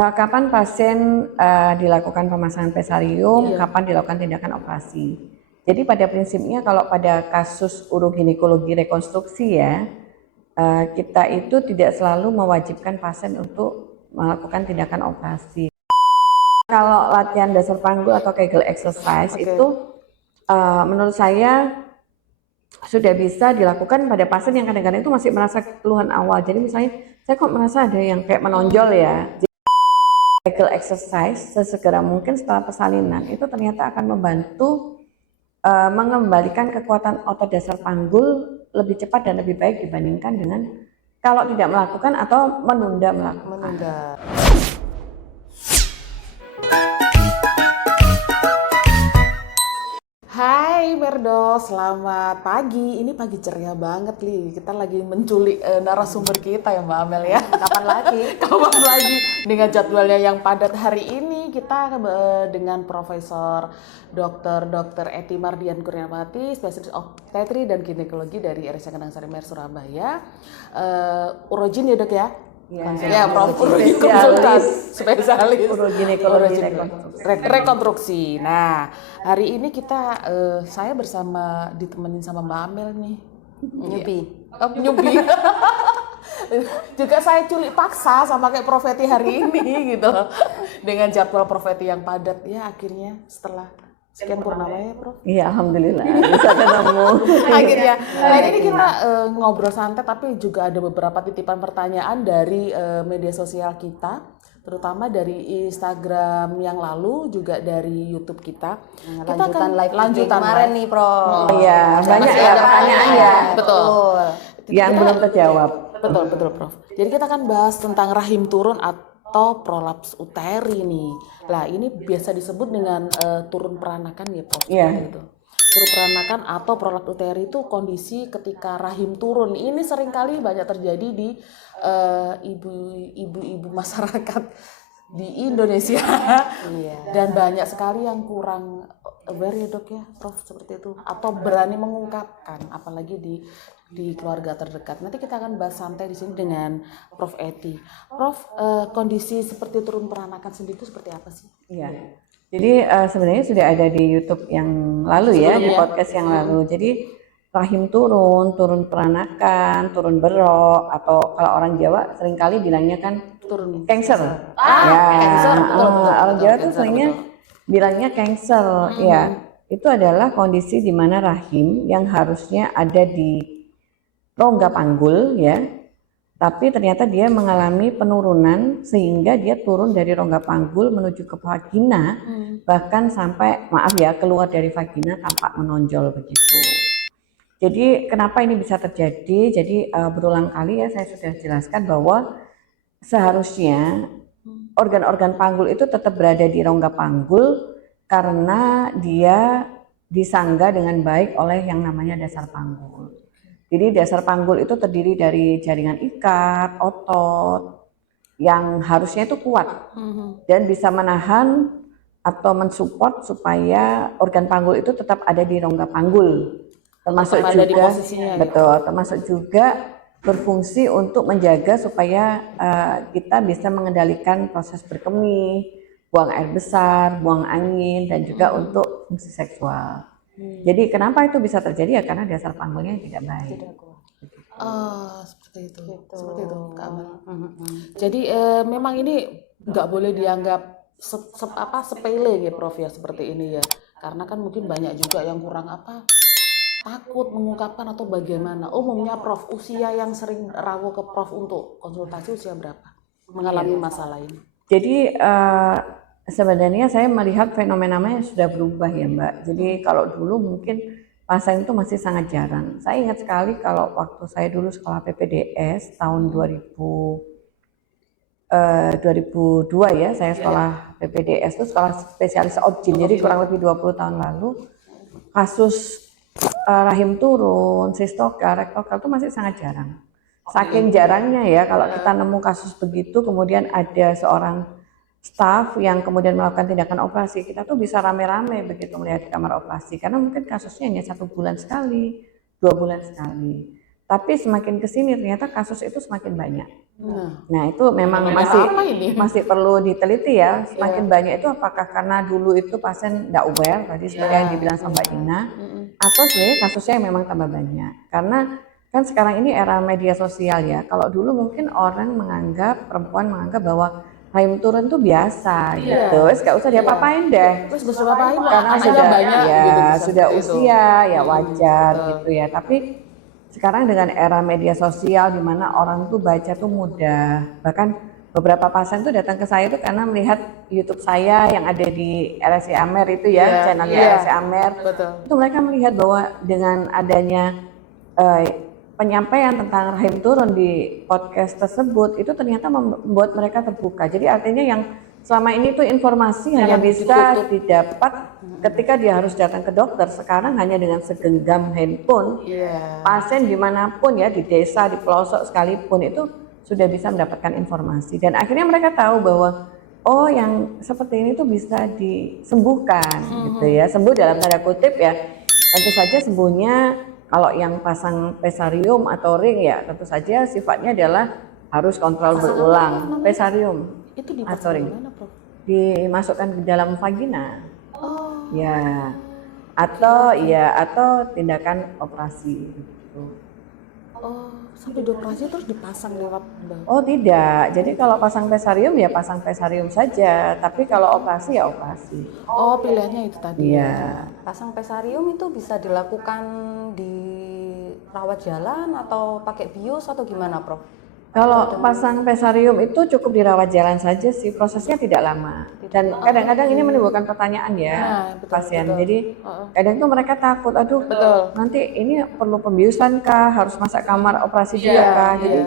Kapan pasien dilakukan pemasangan pesarium, Iya. kapan dilakukan tindakan operasi. Jadi pada prinsipnya kalau pada kasus uroginekologi rekonstruksi ya, kita itu tidak selalu mewajibkan pasien untuk melakukan tindakan operasi. Kalau latihan dasar panggul atau Kegel exercise itu menurut saya sudah bisa dilakukan pada pasien yang kadang-kadang itu masih merasa keluhan awal. Jadi misalnya saya kok merasa ada yang kayak menonjol ya. Kegel exercise sesegera mungkin setelah persalinan itu ternyata akan membantu mengembalikan kekuatan otot dasar panggul lebih cepat dan lebih baik dibandingkan dengan kalau tidak melakukan atau menunda melakukan. Hai Merdo, selamat pagi. Ini pagi ceria banget nih. Kita lagi menculik narasumber kita ya Mbak Amel ya. Kapan lagi? Kapan lagi? Dengan jadwalnya yang padat hari ini kita dengan Profesor Dr. Eti Mardian Kurniawati, spesialis obstetri dan ginekologi dari RSUD Kendang Sari Mer Surabaya. Urogin ya Dok ya? Ya, Prof. Konsultan spesialis Uroginekologi rekonstruksi. Nah, hari ini kita saya ditemenin sama Mbak Amel nih. Nyubi. Juga saya culik paksa sama kayak Prof Eti hari ini gitu. Dengan jadwal Prof Eti yang padat ya akhirnya setelah sekian purnama ya Prof. Iya, alhamdulillah bisa ketemu. Akhirnya, nah ini kita ngobrol santai tapi juga ada beberapa titipan pertanyaan dari media sosial kita, terutama dari Instagram yang lalu juga dari YouTube kita. Lanjutan kemarin nih Prof. Oh iya, banyak ya pertanyaan ya. Betul. Yang belum terjawab. Betul Prof. Jadi kita akan bahas tentang rahim turun atau prolaps uteri nih. Lah ini biasa disebut dengan turun peranakan ya Prof. Iya. Gitu. Turun peranakan atau prolaps uteri itu kondisi ketika rahim turun. Ini seringkali banyak terjadi di ibu-ibu masyarakat di Indonesia. Dan banyak sekali yang kurang aware ya Dok ya Prof seperti itu, atau berani mengungkapkan apalagi di keluarga terdekat. Nanti kita akan bahas santai di sini dengan Prof Eti. Prof, kondisi seperti turun peranakan sendiri itu seperti apa sih? Iya. Jadi sebenarnya sudah ada di YouTube yang lalu ya, di podcast yang lalu. Jadi rahim turun peranakan, turun berok, atau kalau orang Jawa seringkali bilangnya kan Turun cancer. cancer, betul, Orang Jawa tuh cancer, seringnya bilangnya cancer. Ya, itu adalah kondisi di mana rahim yang harusnya ada di rongga panggul ya, tapi ternyata dia mengalami penurunan sehingga dia turun dari rongga panggul menuju ke vagina, bahkan sampai maaf ya keluar dari vagina tampak menonjol begitu. Jadi kenapa ini bisa terjadi? Jadi berulang kali ya saya sudah jelaskan bahwa seharusnya organ-organ panggul itu tetap berada di rongga panggul karena dia disangga dengan baik oleh yang namanya dasar panggul. Jadi dasar panggul itu terdiri dari jaringan ikat, otot yang harusnya itu kuat dan bisa menahan atau mensupport supaya organ panggul itu tetap ada di rongga panggul. Termasuk ada juga di posisinya, betul, termasuk juga berfungsi untuk menjaga supaya kita bisa mengendalikan proses berkemih, buang air besar, buang angin, dan juga untuk fungsi seksual. Jadi kenapa itu bisa terjadi ya karena dasar panggulnya tidak baik. Seperti itu. Seperti itu, Kak Amel. Jadi memang ini nggak boleh dianggap sepele ya Prof ya seperti ini ya. Karena kan mungkin banyak juga yang kurang takut mengungkapkan atau bagaimana. Umumnya Prof, usia yang sering ragu ke Prof untuk konsultasi usia berapa? Mengalami masalah ini. Jadi sebenarnya saya melihat fenomenanya sudah berubah ya Mbak. Jadi kalau dulu mungkin pasien itu masih sangat jarang. Saya ingat sekali kalau waktu saya dulu sekolah PPDS tahun 2002 ya, saya sekolah PPDS itu sekolah spesialis obgyn. Jadi kurang lebih 20 tahun lalu kasus rahim turun, sistoka, rektokal itu masih sangat jarang. Saking jarangnya ya kalau kita nemu kasus begitu kemudian ada seorang staf yang kemudian melakukan tindakan operasi, kita tuh bisa rame-rame begitu melihat di kamar operasi karena mungkin kasusnya hanya 1 bulan sekali, 2 bulan sekali. Tapi semakin kesini ternyata kasus itu semakin banyak. Nah itu memang masih perlu diteliti ya. Semakin banyak itu apakah karena dulu itu pasien nggak aware tadi seperti yang dibilang sama Mbak Ina, atau sebenarnya kasusnya yang memang tambah banyak. Karena kan sekarang ini era media sosial ya. Kalau dulu mungkin orang perempuan menganggap bahwa rahim turun tuh biasa gitu. Terus nggak usah diapa-apain deh. Terus bisa apain Karena anaknya sudah banyak ya gitu, bisa sudah seperti itu. usia ya wajar gitu ya. Tapi sekarang dengan era media sosial di mana orang tuh baca tuh mudah. Bahkan beberapa pasien tuh datang ke saya tuh karena melihat YouTube saya yang ada di RSI Amer itu ya, channelnya RSI Amer. Itu mereka melihat bahwa dengan adanya penyampaian tentang rahim turun di podcast tersebut itu ternyata membuat mereka terbuka. Jadi artinya yang selama ini tuh informasi hanya bisa didapat ketika dia harus datang ke dokter. Sekarang hanya dengan segenggam handphone, pasien dimanapun ya, di desa, di pelosok sekalipun itu sudah bisa mendapatkan informasi. Dan akhirnya mereka tahu bahwa oh yang seperti ini tuh bisa disembuhkan gitu ya. Sembuh dalam tanda kutip ya. Tentu saja sembuhnya kalau yang pasang pesarium atau ring ya tentu saja sifatnya adalah harus kontrol berulang. Pesarium itu atau ring mana, Prof? dimasukkan ke dalam vagina. Ya. Atau tindakan operasi gitu. Sampai dioperasi terus dipasang lewat bawah. Oh tidak, jadi kalau pasang pesarium ya pasang pesarium saja, tapi kalau operasi ya operasi. Pilihannya itu tadi. Iya. Pasang pesarium itu bisa dilakukan di rawat jalan atau pakai bius atau gimana, Prof? Kalau pasang pesarium itu cukup dirawat jalan saja sih, prosesnya tidak lama. Dan kadang-kadang ini menimbulkan pertanyaan ya pasien. Jadi kadang tuh mereka takut, aduh nanti ini perlu pembiusan kah, harus masuk kamar operasi juga kah. Jadi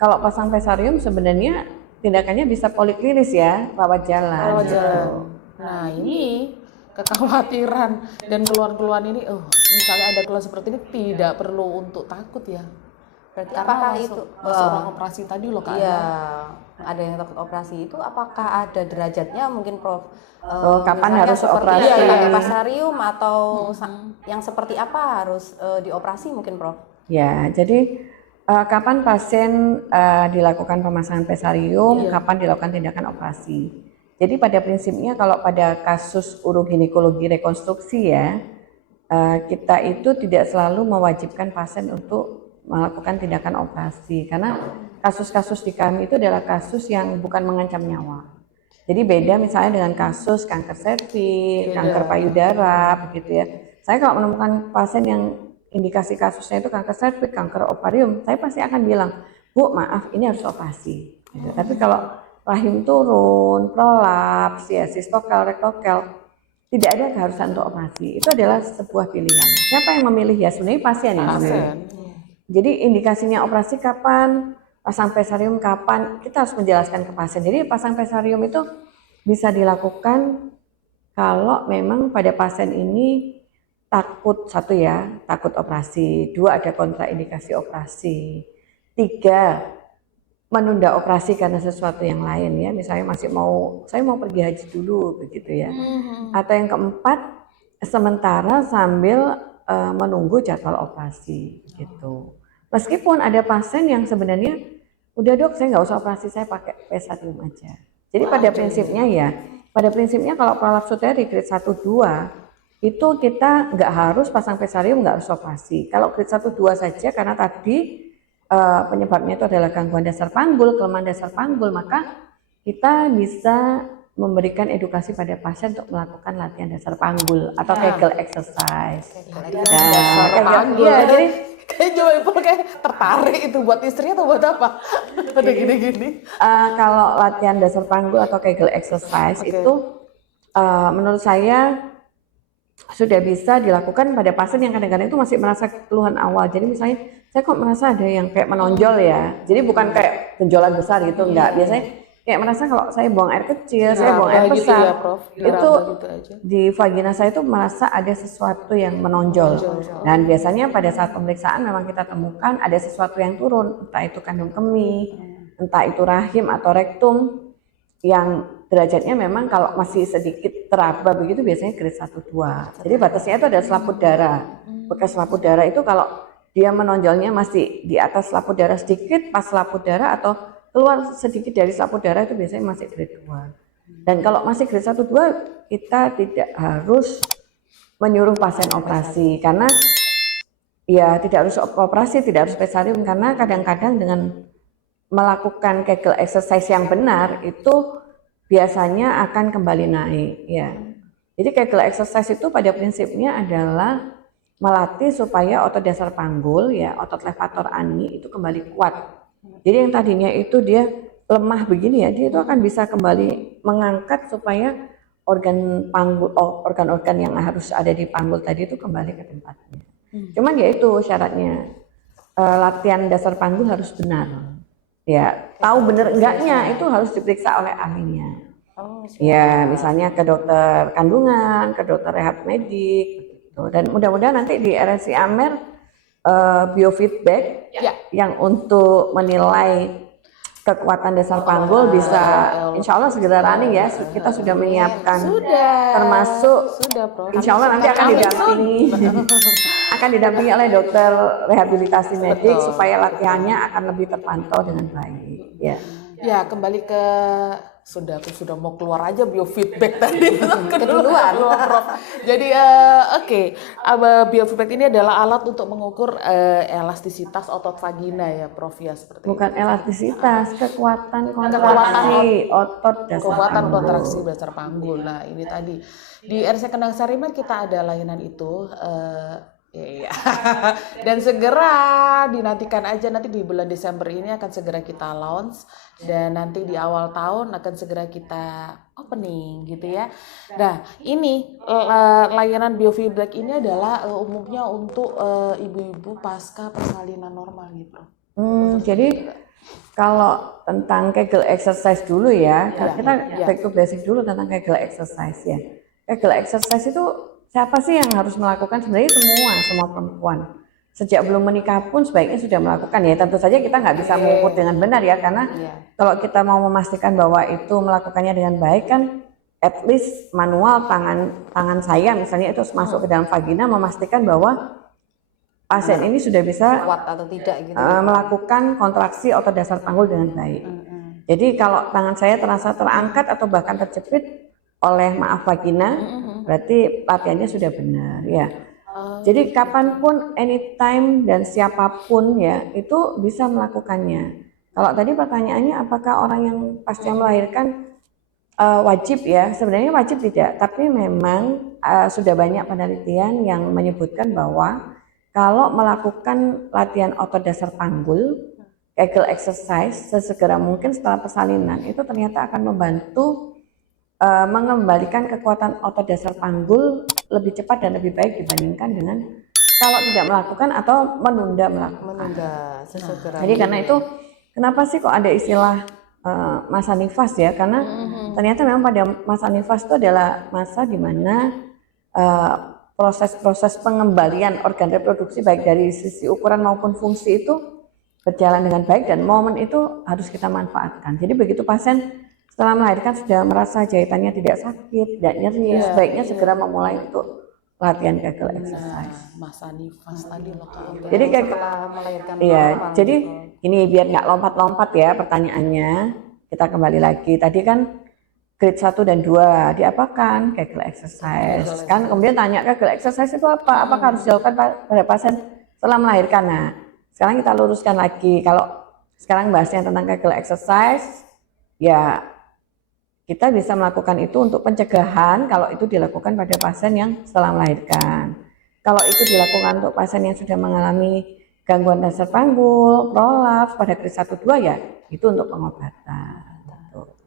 kalau pasang pesarium sebenarnya tindakannya bisa poliklinis ya, rawat jalan. Nah ini kekhawatiran dan keluhan-keluhan ini, misalnya ada keluhan seperti ini tidak perlu untuk takut ya. Berarti Karena apakah itu orang operasi tadi loh Kak? Iya, ada yang takut operasi itu apakah ada derajatnya mungkin Prof? Kapan harus operasi? Iya, pakai pesarium atau yang seperti apa harus dioperasi mungkin Prof? Ya, jadi kapan pasien dilakukan pemasangan pesarium, kapan dilakukan tindakan operasi. Jadi pada prinsipnya kalau pada kasus uroginekologi rekonstruksi ya, kita itu tidak selalu mewajibkan pasien untuk melakukan tindakan operasi karena kasus-kasus di kami itu adalah kasus yang bukan mengancam nyawa. Jadi beda misalnya dengan kasus kanker serviks, kanker payudara begitu ya. Saya kalau menemukan pasien yang indikasi kasusnya itu kanker serviks, kanker ovarium, saya pasti akan bilang, Bu maaf ini harus operasi. Gitu. Tapi kalau rahim turun, prolaps, ya sistokel, rektokel, tidak ada keharusan untuk operasi. Itu adalah sebuah pilihan. Siapa yang memilih ya? Sebenarnya pasien yang memilih. Jadi indikasinya operasi kapan, pasang pesarium kapan, kita harus menjelaskan ke pasien. Jadi pasang pesarium itu bisa dilakukan kalau memang pada pasien ini takut, satu ya, takut operasi, dua ada kontraindikasi operasi, tiga menunda operasi karena sesuatu yang lain ya, misalnya saya mau pergi haji dulu begitu ya, atau yang keempat sementara sambil menunggu jadwal operasi gitu. Meskipun ada pasien yang sebenarnya udah dok saya nggak usah operasi, saya pakai pesarium aja. Jadi pada prinsipnya kalau prolaps uteri grade 1-2 itu kita nggak harus pasang pesarium, nggak harus operasi. Kalau grade 1-2 saja karena tadi penyebabnya itu adalah gangguan dasar panggul, kelemahan dasar panggul, maka kita bisa memberikan edukasi pada pasien untuk melakukan latihan dasar panggul atau Kegel exercise. Jadi kayak coba Ibu kayak tertarik itu buat istri atau buat apa? Pada gini-gini. Kalau latihan dasar panggul atau Kegel exercise itu menurut saya sudah bisa dilakukan pada pasien yang kadang-kadang itu masih merasa keluhan awal. Jadi misalnya saya kok merasa ada yang kayak menonjol ya. Jadi bukan kayak benjolan besar gitu, enggak. Biasanya kayak merasa kalau saya buang air kecil, saya buang air gitu besar, ya, Prof. itu Gitu aja. di vagina saya itu merasa ada sesuatu yang menonjol. Dan biasanya pada saat pemeriksaan memang kita temukan ada sesuatu yang turun, entah itu kandung kemih, entah itu rahim atau rektum, yang derajatnya memang kalau masih sedikit teraba begitu biasanya grade 1-2. Jadi batasnya itu ada selaput darah. Bekas selaput darah itu kalau dia menonjolnya masih di atas selaput darah sedikit, pas selaput darah atau keluar sedikit dari selaput darah itu biasanya masih grade 2. Dan kalau masih grade 1 2 kita tidak harus menyuruh pasien operasi karena ya tidak harus operasi, tidak harus spesialium karena kadang-kadang dengan melakukan Kegel exercise yang benar itu biasanya akan kembali naik ya. Jadi Kegel exercise itu pada prinsipnya adalah melatih supaya otot dasar panggul ya, otot levator ani itu kembali kuat. Jadi yang tadinya itu dia lemah begini ya, dia itu akan bisa kembali mengangkat supaya organ panggul, organ-organ yang harus ada di panggul tadi itu kembali ke tempatnya. Cuman ya itu syaratnya latihan dasar panggul harus benar. Ya, tahu benar enggaknya itu harus diperiksa oleh ahlinya. Ya, misalnya ke dokter kandungan, ke dokter rehab medik, gitu. Dan mudah-mudahan nanti di RSI Amer biofeedback yang untuk menilai kekuatan dasar panggul bisa insya Allah segera running ya. Kita sudah menyiapkan termasuk Prof. insya Allah nanti akan didampingi oleh dokter rehabilitasi medik supaya latihannya akan lebih terpantau dengan baik ya. Ya, kembali ke aku sudah mau keluar aja biofeedback tadi keduluan Prof. Jadi biofeedback ini adalah alat untuk mengukur elastisitas otot vagina ya Prof ya seperti bukan itu. elastisitas, kekuatan kontraksi otot dasar kekuatan panggul. kontraksi dasar panggul. Nah, ini tadi di RC Kendang Sariman kita ada layanan itu iya. Dan segera dinantikan aja nanti di bulan Desember ini akan segera kita launch dan nanti di awal tahun akan segera kita opening gitu ya. Nah ini layanan biofeedback ini adalah umumnya untuk ibu-ibu pasca persalinan normal gitu. Jadi kalau tentang Kegel exercise dulu ya, kita back to basic dulu tentang Kegel exercise ya. Kegel exercise itu siapa sih yang harus melakukan? Sebenarnya semua perempuan. Sejak belum menikah pun sebaiknya sudah melakukan ya. Tentu saja kita nggak bisa mengukur dengan benar ya, karena kalau kita mau memastikan bahwa itu melakukannya dengan baik kan, at least manual tangan saya misalnya itu masuk ke dalam vagina memastikan bahwa pasien ini sudah bisa kuat atau tidak gitu. Melakukan kontraksi otot dasar panggul dengan baik. Jadi kalau tangan saya terasa terangkat atau bahkan terjepit oleh vagina, berarti latihannya sudah benar ya. Jadi kapanpun, anytime dan siapapun ya itu bisa melakukannya. Kalau tadi pertanyaannya apakah orang yang pasca melahirkan wajib ya? Sebenarnya wajib tidak, tapi memang sudah banyak penelitian yang menyebutkan bahwa kalau melakukan latihan otot dasar panggul, Kegel exercise sesegera mungkin setelah persalinan itu ternyata akan membantu mengembalikan kekuatan otot dasar panggul lebih cepat dan lebih baik dibandingkan dengan kalau tidak melakukan atau menunda melakukan. Sesegera. Jadi karena itu kenapa sih kok ada istilah masa nifas ya? Karena ternyata memang pada masa nifas itu adalah masa di mana proses-proses pengembalian organ reproduksi baik dari sisi ukuran maupun fungsi itu berjalan dengan baik dan momen itu harus kita manfaatkan. Jadi begitu pasien setelah melahirkan sudah merasa jahitannya tidak sakit, tidak nyeri, sebaiknya segera memulai untuk latihan Kegel exercise. Masa nifas tadi loh. Jadi setelah melahirkan jadi ini biar nggak lompat-lompat ya pertanyaannya. Kita kembali lagi. Tadi kan grade 1 dan 2 diapakan? Kegel exercise. Kan kemudian tanya Kegel exercise itu apa? Apakah harus dilakukan pada pasien setelah melahirkan? Nah, sekarang kita luruskan lagi. Kalau sekarang bahasnya tentang Kegel exercise, ya kita bisa melakukan itu untuk pencegahan kalau itu dilakukan pada pasien yang setelah melahirkan. Kalau itu dilakukan untuk pasien yang sudah mengalami gangguan dasar panggul, prolaps pada grade 1 2 ya, itu untuk pengobatan.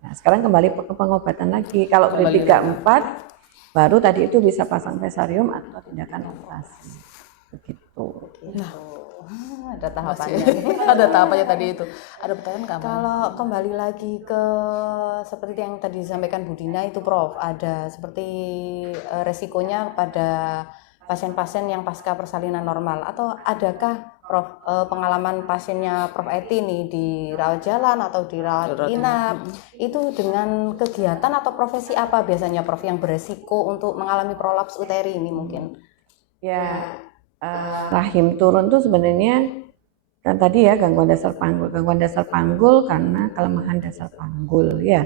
Nah, sekarang kembali ke pengobatan lagi. Kalau grade 3 4 baru tadi itu bisa pasang vesarium atau tindakan operasi. Begitu. Ada tahapannya. Ada tahapannya tadi itu. Ada pertanyaan nggak? Kalau kembali lagi ke seperti yang tadi disampaikan Bu Dina itu Prof, ada seperti resikonya pada pasien-pasien yang pasca persalinan normal, atau adakah Prof pengalaman pasiennya Prof Eti nih di rawat jalan atau di rawat inap itu dengan kegiatan atau profesi apa biasanya Prof yang beresiko untuk mengalami prolaps uteri ini mungkin? Ya, rahim turun tuh sebenarnya kan tadi ya gangguan dasar panggul karena kelemahan dasar panggul ya.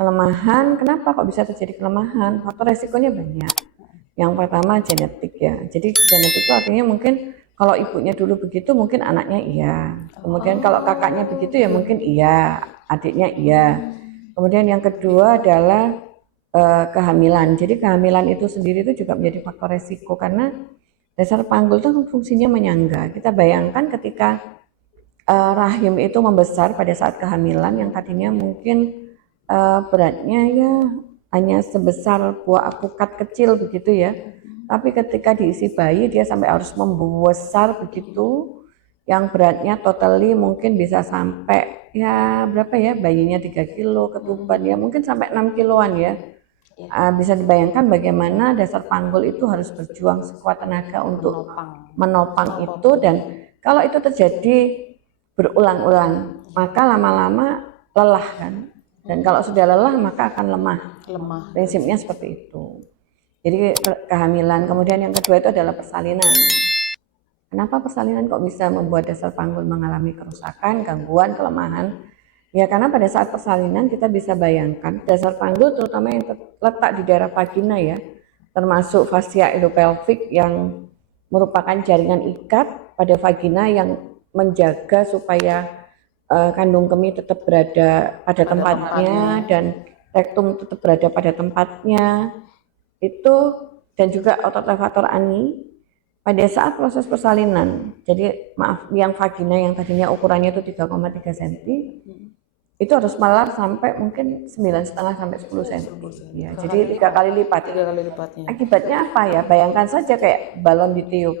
Kelemahan, kenapa kok bisa terjadi kelemahan? Faktor resikonya banyak. Yang pertama genetik ya. Jadi genetik itu artinya mungkin kalau ibunya dulu begitu mungkin anaknya iya. Kemudian kalau kakaknya begitu ya mungkin iya, adiknya iya. Kemudian yang kedua adalah kehamilan. Jadi kehamilan itu sendiri itu juga menjadi faktor resiko karena dasar panggul itu fungsinya menyangga. Kita bayangkan ketika rahim itu membesar pada saat kehamilan yang tadinya mungkin beratnya ya hanya sebesar buah alpukat kecil begitu ya. Tapi ketika diisi bayi dia sampai harus membesar begitu, yang beratnya totally mungkin bisa sampai ya berapa ya, bayinya 3 kilo, ketuban ya mungkin sampai 6 kiloan ya. Bisa dibayangkan bagaimana dasar panggul itu harus berjuang sekuat tenaga untuk menopang itu, dan kalau itu terjadi berulang-ulang maka lama-lama lelah kan. Dan kalau sudah lelah maka akan lemah. Prinsipnya seperti itu. Jadi kehamilan, kemudian yang kedua itu adalah persalinan. Kenapa persalinan kok bisa membuat dasar panggul mengalami kerusakan, gangguan, kelemahan? Ya karena pada saat persalinan kita bisa bayangkan dasar panggul terutama yang terletak di daerah vagina ya, termasuk fascia endopelvic yang merupakan jaringan ikat pada vagina yang menjaga supaya kandung kemih tetap berada pada tempatnya dan rektum tetap berada pada tempatnya itu, dan juga otot levator ani pada saat proses persalinan. Jadi maaf, yang vagina yang tadinya ukurannya itu 3,3 cm itu harus melar sampai mungkin 9,5 sampai 10 cm ya, jadi 3 kali lipatnya. Akibatnya apa ya, bayangkan saja kayak balon ditiup.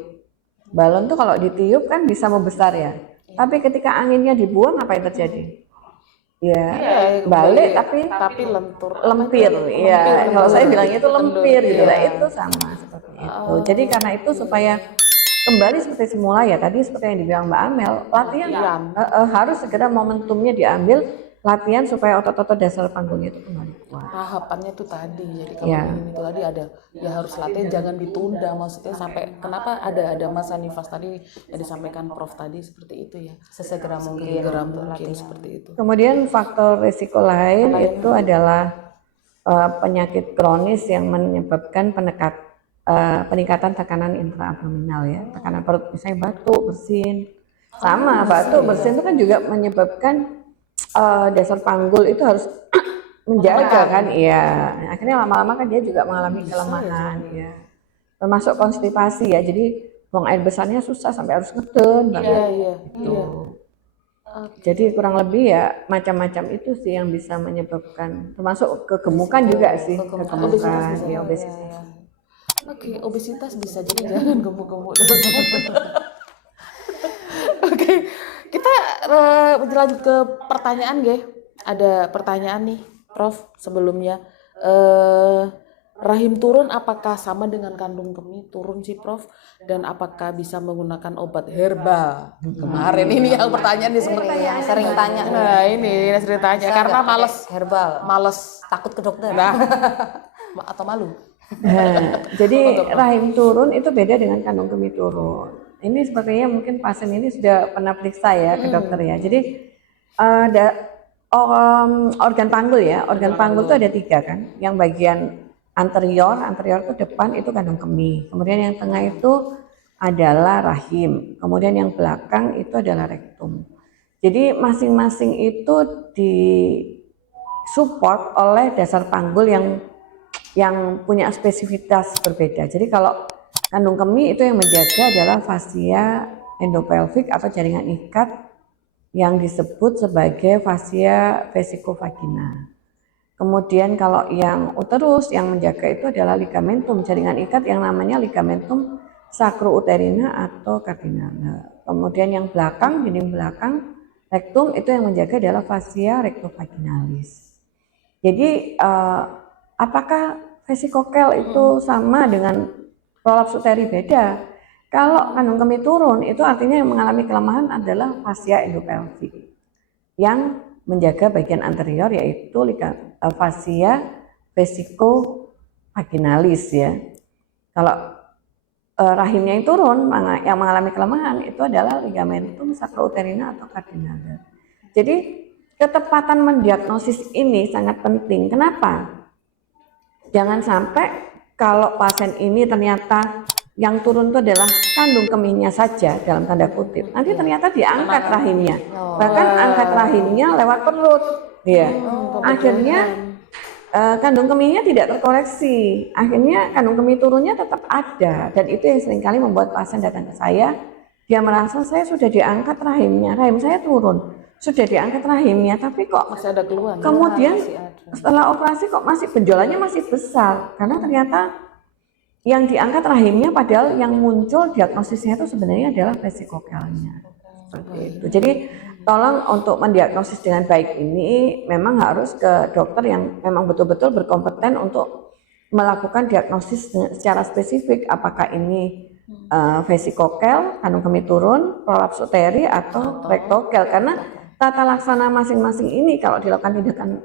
Balon tuh kalau ditiup kan bisa membesar ya, tapi ketika anginnya dibuang apa yang terjadi? Ya, balik tapi lempir ya. Kalau saya bilangnya itu lempir gitu lah, itu sama seperti itu. Jadi karena itu supaya kembali seperti semula ya, tadi seperti yang dibilang Mbak Amel, latihan harus segera momentumnya diambil, latihan supaya otot-otot dasar panggulnya itu kembali kuat. Tahapannya itu tadi, jadi kalau ini itu tadi ada ya harus latihan, jangan ditunda, maksudnya sampai kenapa ada masa nifas tadi yang disampaikan Prof tadi seperti itu ya, sesegera mungkin seperti itu. Kemudian faktor risiko lain itu adalah penyakit kronis yang menyebabkan peningkatan tekanan intraabdominal ya, tekanan perut, misalnya batuk, bersin. Sama batuk, bersin itu kan juga menyebabkan dasar panggul itu harus menjaga kan, iya. Akhirnya lama-lama kan dia juga mengalami kelemahan ya, termasuk konstipasi ya. Jadi buang air besarnya susah sampai harus ngeden banget. Jadi kurang lebih ya macam-macam itu sih yang bisa menyebabkan, termasuk kegemukan juga sih, kegemukan ya, obesitas. Oke, obesitas bisa, jadi jangan gemuk-gemuk. Oke, kita lanjut ke pertanyaan Ge. Ada pertanyaan nih, Prof, sebelumnya. Rahim turun apakah sama dengan kandung kemih turun sih, Prof? Dan apakah bisa menggunakan obat herbal? Kemarin ini yang pertanyaan sering tanya. Nah, ini sering tanya karena males takut ke dokter. Nah, atau malu. Jadi rahim turun itu beda dengan kandung kemih turun. Ini sepertinya mungkin pasien ini sudah pernah periksa ya ke dokter ya. Jadi ada organ panggul ya. Organ panggul itu ada 3 kan. Yang bagian anterior itu depan itu kandung kemih. Kemudian yang tengah itu adalah rahim. Kemudian yang belakang itu adalah rektum. Jadi masing-masing itu disupport oleh dasar panggul yang punya spesifitas berbeda. Jadi kalau kandung kemih itu yang menjaga adalah fascia endopelvic atau jaringan ikat yang disebut sebagai fascia vesicovagina. Kemudian kalau yang uterus yang menjaga itu adalah ligamentum, jaringan ikat yang namanya ligamentum sacrouterina atau cardinal. Kemudian yang belakang, dinding belakang rektum itu yang menjaga adalah fascia rectovaginalis. Jadi apakah vesikokel itu sama dengan prolaps uteri? Beda. Kalau kandung kemih turun itu artinya yang mengalami kelemahan adalah fascia endopelvic yang menjaga bagian anterior, yaitu fascia vesicovaginalis ya. Kalau rahimnya yang turun, yang mengalami kelemahan itu adalah ligamentum sacrouterina atau cardinalis. Jadi ketepatan mendiagnosis ini sangat penting. Kenapa? Jangan sampai kalau pasien ini ternyata yang turun itu adalah kandung kemihnya saja dalam tanda kutip. Nanti ternyata diangkat rahimnya, bahkan angkat rahimnya lewat perut, ya. Akhirnya kandung kemihnya tidak terkoreksi. Akhirnya kandung kemih turunnya tetap ada, dan itu yang seringkali membuat pasien datang ke saya. Dia merasa saya sudah diangkat rahimnya, rahim saya turun, sudah diangkat rahimnya, tapi kok Masih ada keluhan. kemudian Masih ada. setelah operasi kok masih benjolannya masih besar, karena ternyata yang diangkat rahimnya padahal yang muncul diagnosisnya itu sebenarnya adalah vesikokelnya. Seperti itu. Jadi tolong untuk mendiagnosis dengan baik ini memang harus ke dokter yang memang betul-betul berkompeten untuk melakukan diagnosis secara spesifik, apakah ini vesikokel, kandung kemih turun, prolaps uteri atau rektokel, karena tata laksana masing-masing ini kalau dilakukan tindakan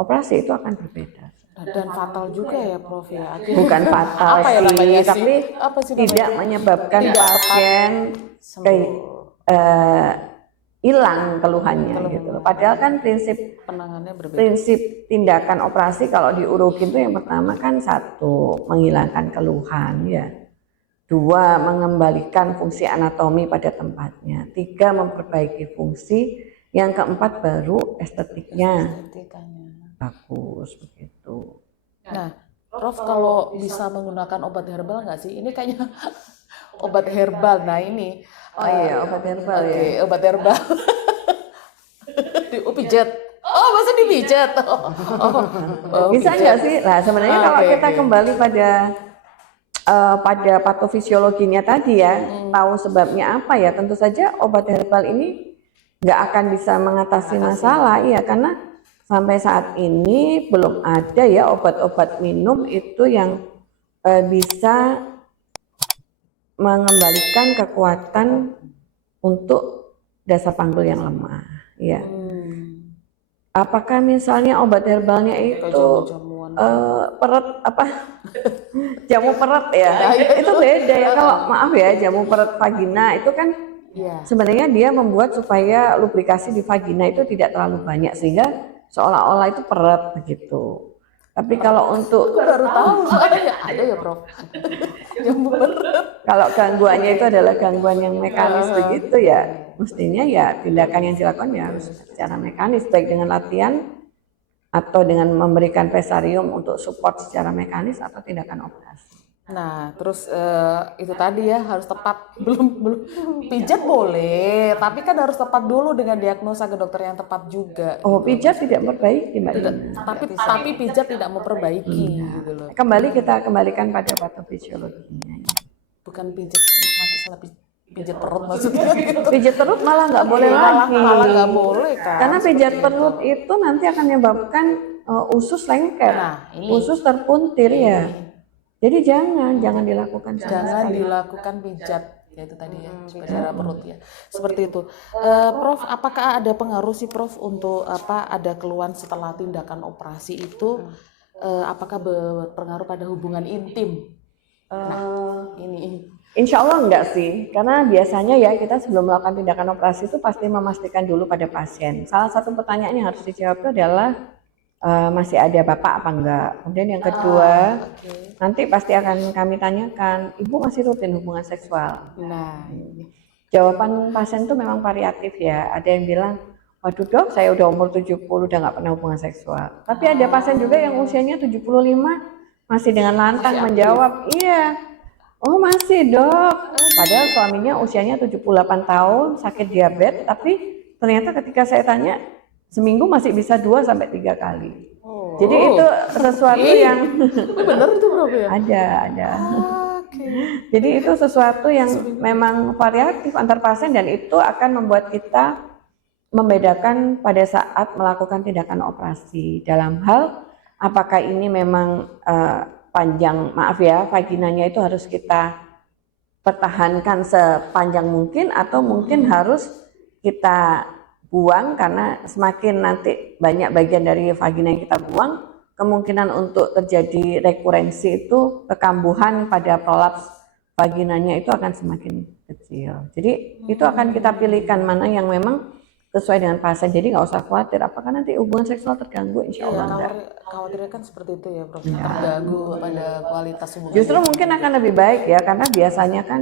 operasi itu akan berbeda. Dan fatal juga ya Prof ya. Bukan fatal Apa ya namanya sih, tapi Apa sih tidak menyebabkan pasien hilang keluhannya gitu loh. Padahal kan penanganannya berbeda. prinsip tindakan operasi kalau di urologi itu yang pertama kan satu, menghilangkan keluhan ya. Dua, mengembalikan fungsi anatomi pada tempatnya. Tiga, memperbaiki fungsi. Yang keempat baru estetiknya bagus begitu. Nah, Prof kalau bisa menggunakan obat herbal nggak sih? Ini kayaknya obat herbal. Nah ini. Oh iya, obat herbal ya. Obat herbal. Pijat. Oh, masa dipijat? Bisa nggak sih? Nah, sebenarnya kalau kita kembali pada patofisiologinya tadi ya, tahu sebabnya apa ya, tentu saja obat herbal ini nggak akan bisa mengatasi masalah, iya, karena sampai saat ini belum ada ya obat-obat minum itu yang bisa mengembalikan kekuatan untuk dasar panggul yang lemah, ya. Apakah misalnya obat herbalnya itu peret apa jamu peret ya, itu beda ya. Kalau maaf ya, jamu peret vagina itu kan sebenarnya dia membuat supaya lubrikasi di vagina itu tidak terlalu banyak sehingga seolah-olah itu peret begitu. Tapi kalau untuk baru tahu ada ya Prof. Jamu peret. Kalau gangguannya itu adalah gangguan yang mekanis begitu ya, mestinya ya tindakan yang dilakukan ya harus secara mekanis, baik dengan latihan atau dengan memberikan pesarium untuk support secara mekanis atau tindakan operasi. Nah, terus itu tadi ya harus tepat, belum pijat boleh, tapi kan harus tepat dulu dengan diagnosa ke dokter yang tepat juga. Oh, gitu. Pijat tidak memperbaiki, Mbak Dina. Tapi pijat tidak memperbaiki gitu loh. Kembali kita kembalikan pada patofisiologinya. Bukan pijat, mati salah pijat perut maksudnya. Pijat perut malah nggak boleh lagi. Malah nggak boleh kan. Karena pijat perut itu nanti akan menyebabkan usus lengket, usus terpuntir ya. Jadi jangan dilakukan. Jangan dilakukan pijat, ya itu tadi ya, secara perut ya. Seperti itu. Prof, apakah ada pengaruh sih Prof untuk ada keluhan setelah tindakan operasi itu? Apakah berpengaruh pada hubungan intim? Ini. Insya Allah enggak sih, karena biasanya ya kita sebelum melakukan tindakan operasi itu pasti memastikan dulu pada pasien. Salah satu pertanyaan yang harus dijawab itu adalah masih ada bapak apa enggak. Kemudian yang kedua, nanti pasti akan kami tanyakan, ibu masih rutin hubungan seksual? Nah, jawaban pasien itu memang variatif ya. Ada yang bilang, waduh dok, saya udah umur 70 udah nggak pernah hubungan seksual. Tapi ada pasien juga yang usianya 75 masih dengan lantang menjawab, iya. Oh masih dok, padahal suaminya usianya 78 tahun, sakit diabetes, tapi ternyata ketika saya tanya, seminggu masih bisa 2 sampai 3 kali. Jadi itu sesuatu yang benar itu Prof ya? Ada. Jadi itu sesuatu yang memang variatif antar pasien, dan itu akan membuat kita membedakan pada saat melakukan tindakan operasi dalam hal apakah ini memang panjang, maaf ya, vaginanya itu harus kita pertahankan sepanjang mungkin atau mungkin harus kita buang, karena semakin nanti banyak bagian dari vagina yang kita buang, kemungkinan untuk terjadi rekurensi itu kekambuhan pada prolaps vaginanya itu akan semakin kecil. Jadi itu akan kita pilihkan mana yang memang sesuai dengan pasien. Jadi nggak usah khawatir apakah nanti hubungan seksual terganggu, insya Allah enggak. Khawatirnya kan seperti itu ya Prof, terganggu pada kualitas hubungan. Justru mungkin akan lebih baik ya, karena biasanya kan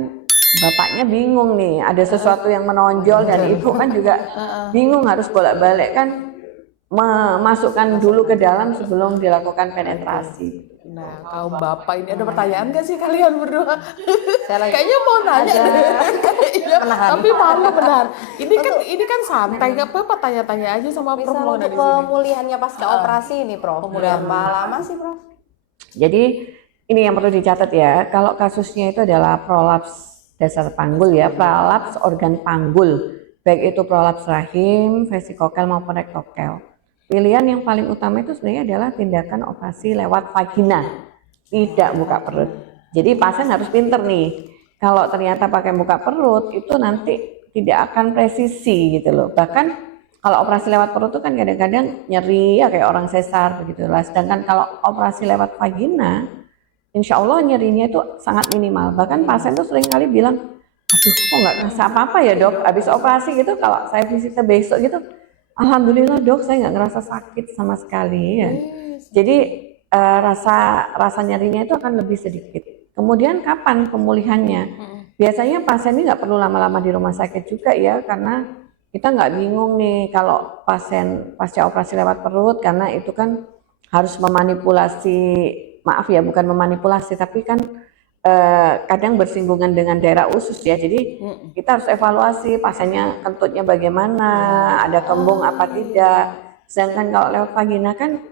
bapaknya bingung nih, ada sesuatu yang menonjol dan ibu kan juga bingung harus bolak-balik kan memasukkan dulu ke dalam sebelum dilakukan penetrasi. Nah, kaum bapak ini ada pertanyaan nggak sih kalian berdua? Saya lagi Kayaknya mau nanya ada deh. Iya, menahan. tapi malu benar. Ini kan santai, nggak apa-apa tanya-tanya aja sama Prof misal Mauna untuk di sini. pemulihannya pasca operasi ini Prof, berapa lama sih Prof? Jadi ini yang perlu dicatat ya, kalau kasusnya itu adalah prolaps dasar panggul ya, prolaps organ panggul, baik itu prolaps rahim, vesikokel maupun rektokel. Pilihan yang paling utama itu sebenarnya adalah tindakan operasi lewat vagina, tidak buka perut. Jadi pasien harus pinter nih, kalau ternyata pakai buka perut itu nanti tidak akan presisi gitu loh. Bahkan kalau operasi lewat perut itu kan kadang-kadang nyeri ya kayak orang sesar begitu lah. Sedangkan kalau operasi lewat vagina, insya Allah nyerinya itu sangat minimal. Bahkan pasien tuh sering kali bilang, aduh kok nggak ngerasa apa-apa ya dok, habis operasi gitu kalau saya visitnya besok gitu, alhamdulillah dok saya nggak ngerasa sakit sama sekali ya. Jadi rasa nyerinya itu akan lebih sedikit. Kemudian kapan pemulihannya? Biasanya pasien ini nggak perlu lama-lama di rumah sakit juga ya, karena kita nggak bingung nih kalau pasien pasca operasi lewat perut, karena itu kan harus memanipulasi, maaf ya bukan memanipulasi tapi kan kadang bersinggungan dengan daerah usus ya, jadi kita harus evaluasi pasiennya kentutnya bagaimana, ada kembung apa tidak. Sedangkan kalau lewat vagina kan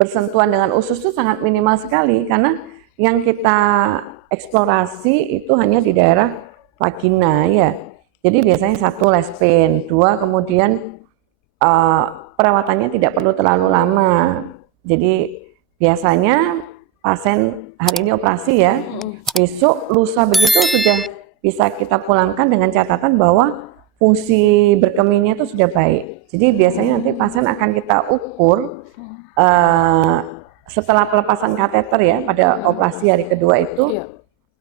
bersentuhan dengan usus itu sangat minimal sekali, karena yang kita eksplorasi itu hanya di daerah vagina ya. Jadi biasanya satu lespen, dua kemudian perawatannya tidak perlu terlalu lama. Jadi biasanya pasien hari ini operasi ya, besok lusa begitu sudah bisa kita pulangkan dengan catatan bahwa fungsi berkemihnya itu sudah baik. Jadi biasanya nanti pasien akan kita ukur setelah pelepasan kateter ya, pada operasi hari kedua itu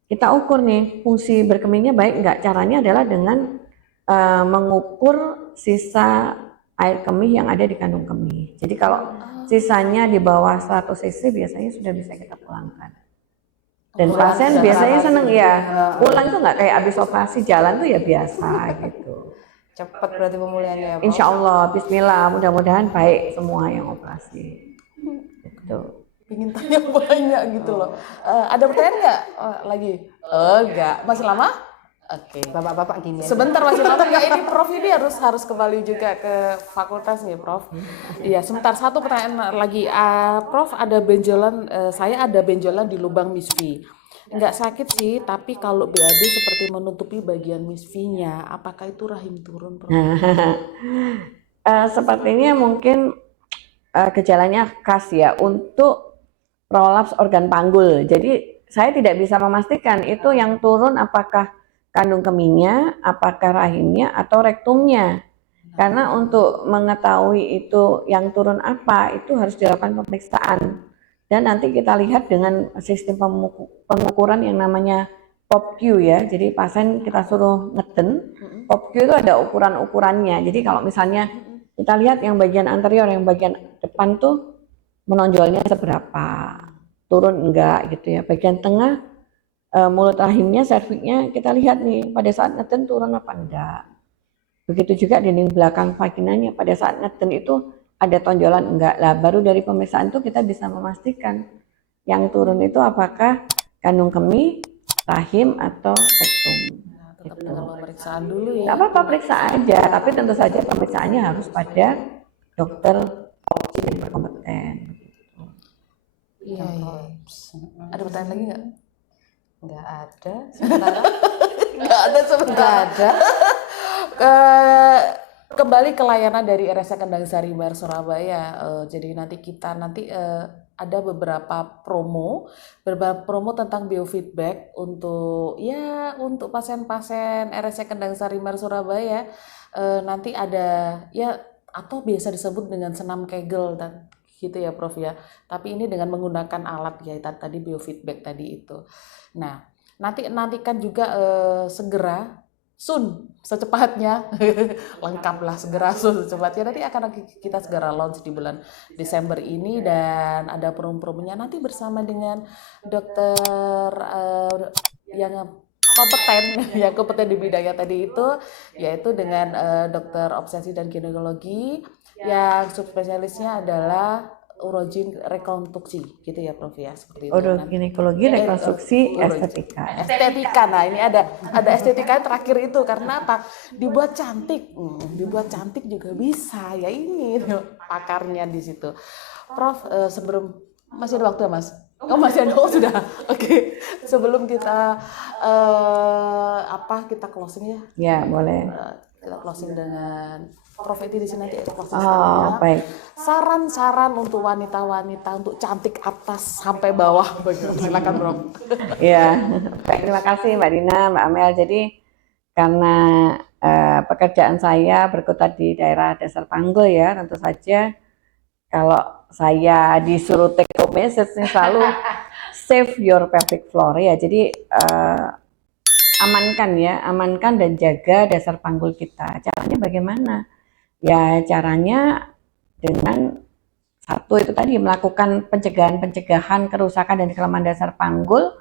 kita ukur nih fungsi berkemihnya baik enggak. Caranya adalah dengan mengukur sisa air kemih yang ada di kandung kemih. Jadi kalau sisanya di bawah 100 cc biasanya sudah bisa kita pulangkan. Dan pasien biasanya seneng ya, pulang tuh nggak kayak habis operasi, jalan tuh ya biasa gitu. Cepat berarti pemulihannya ya Prof? Insya Allah, Bismillah, mudah-mudahan baik semua yang operasi. Gitu. Ingin tanya banyak gitu loh. Ada pertanyaan nggak lagi? Enggak, masih lama? Oke. Bapak-bapak gini aja. Sebentar masih lama nggak ini Prof ini harus kembali juga ke fakultas nih Prof. Iya sebentar, satu pertanyaan lagi. Prof ada benjolan, saya ada benjolan di lubang misfi. Nggak sakit sih, tapi kalau BAB seperti menutupi bagian misfinya, apakah itu rahim turun Prof? Sepertinya mungkin gejalanya khas ya untuk prolaps organ panggul. Jadi saya tidak bisa memastikan itu yang turun apakah kandung kemihnya, apakah rahimnya atau rektumnya. Karena untuk mengetahui itu yang turun apa, itu harus dilakukan pemeriksaan. Dan nanti kita lihat dengan sistem pengukuran yang namanya POPQ ya. Jadi pasien kita suruh ngeden, POPQ itu ada ukuran-ukurannya. Jadi kalau misalnya kita lihat yang bagian anterior, yang bagian depan tuh menonjolnya seberapa, turun enggak gitu ya. Bagian tengah, mulut rahimnya, serviknya kita lihat nih pada saat ngeden turun apa enggak. Begitu juga dinding belakang vaginanya pada saat ngeden itu ada tonjolan enggak. Lah baru dari pemeriksaan itu kita bisa memastikan yang turun itu apakah kandung kemih, rahim atau rektum. Tetap dengan pemeriksaan dulu ya. Enggak apa-apa periksa aja, tapi tentu saja pemeriksaannya harus pada dokter yang berkompeten. Iya. Ada pertanyaan lagi nggak? Nggak ada sementara. Nggak ada sebentar. Nggak ada. Kembali ke layanan dari RSC Kendang Sari Bar Surabaya. Jadi nanti ada beberapa promo tentang biofeedback untuk pasien-pasien RSC Kendang Sari Bar Surabaya. Nanti ada ya atau biasa disebut dengan senam Kegel dan gitu ya Prof ya. Tapi ini dengan menggunakan alat ya tadi biofeedback tadi itu. Nah, nantikan juga segera secepatnya lengkaplah segera secepatnya nanti akan kita segera launch di bulan Desember ini dan ada promo-promonya nanti bersama dengan dokter yang kompeten di bidangnya tadi itu yaitu dengan dokter obsesi dan ginekologi yang subspesialisnya adalah urologi rekonstruksi gitu ya Prof ya seperti itu. Ginekologi, rekonstruksi, estetika. Nah ini ada estetika terakhir itu karena apa? Dibuat cantik juga bisa ya ini pakarnya di situ. Prof sebelum masih ada waktu ya Mas? Oh masih ada, sudah. Oke. Sebelum kita kita closing ya? Ya boleh. Kita closing dengan Prof Eti di sini nanti closing baik. Saran-saran untuk wanita-wanita untuk cantik atas sampai bawah. Silakan Prof. Ya, baik, terima kasih Mbak Dina, Mbak Amel. Jadi karena pekerjaan saya berkutat di daerah Dasar Panggul ya, tentu saja kalau saya disuruh take home message nih selalu save your pelvic floor ya. Jadi amankan dan jaga dasar panggul kita. Caranya bagaimana? Ya caranya dengan satu itu tadi melakukan pencegahan kerusakan dan kelemahan dasar panggul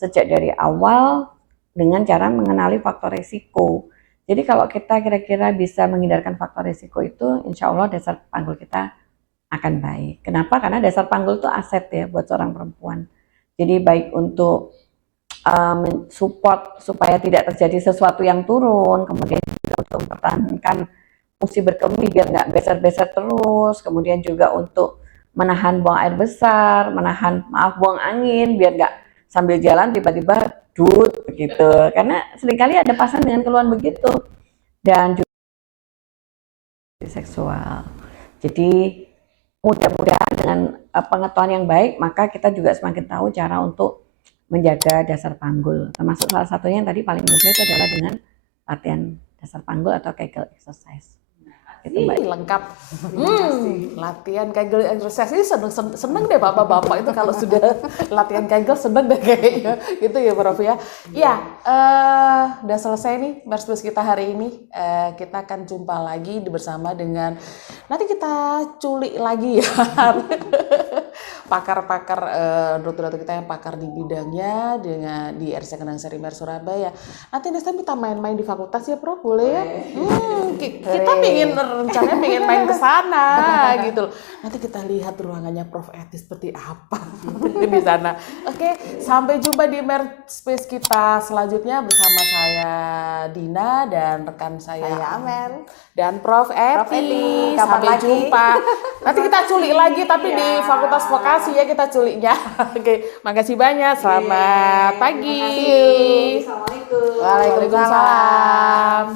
sejak dari awal dengan cara mengenali faktor risiko. Jadi kalau kita kira-kira bisa menghindarkan faktor risiko itu, insya Allah dasar panggul kita akan baik. Kenapa? Karena dasar panggul itu aset ya buat seorang perempuan. Jadi baik untuk support supaya tidak terjadi sesuatu yang turun, kemudian juga untuk mempertahankan fungsi berkemih biar nggak beser-beser terus, kemudian juga untuk menahan buang air besar, buang angin biar nggak sambil jalan tiba-tiba dut begitu, karena seringkali ada pasien dengan keluhan begitu dan juga seksual. Jadi mudah-mudahan dengan pengetahuan yang baik maka kita juga semakin tahu cara untuk menjaga dasar panggul, termasuk salah satunya yang tadi paling mudah itu adalah dengan latihan dasar panggul atau Kegel exercise. Lengkap. Latihan Kegel exercise ini seneng deh bapak-bapak itu kalau sudah latihan Kegel seneng deh kayaknya gitu ya Prof ya. Ya, udah selesai nih Merspace kita hari ini. Kita akan jumpa lagi bersama dengan nanti kita culik lagi ya pakar-pakar dokter-dokter kita yang pakar di bidangnya dengan di RC Kendang Seri Mer Surabaya. Nanti next time kita main-main di fakultas ya Prof, boleh ya? Kita rencananya pengen main ke sana gitu loh. Nanti kita lihat ruangannya Prof Eti seperti apa di sana. Oke, sampai jumpa di Merspace kita selanjutnya bersama saya Dina dan rekan saya Amel dan Prof Eti. Sampai jumpa. Nanti kita culik lagi tapi di Fakultas Vokasi ya kita culiknya. Oke, makasih banyak. Selamat pagi. Assalamualaikum. Waalaikumsalam.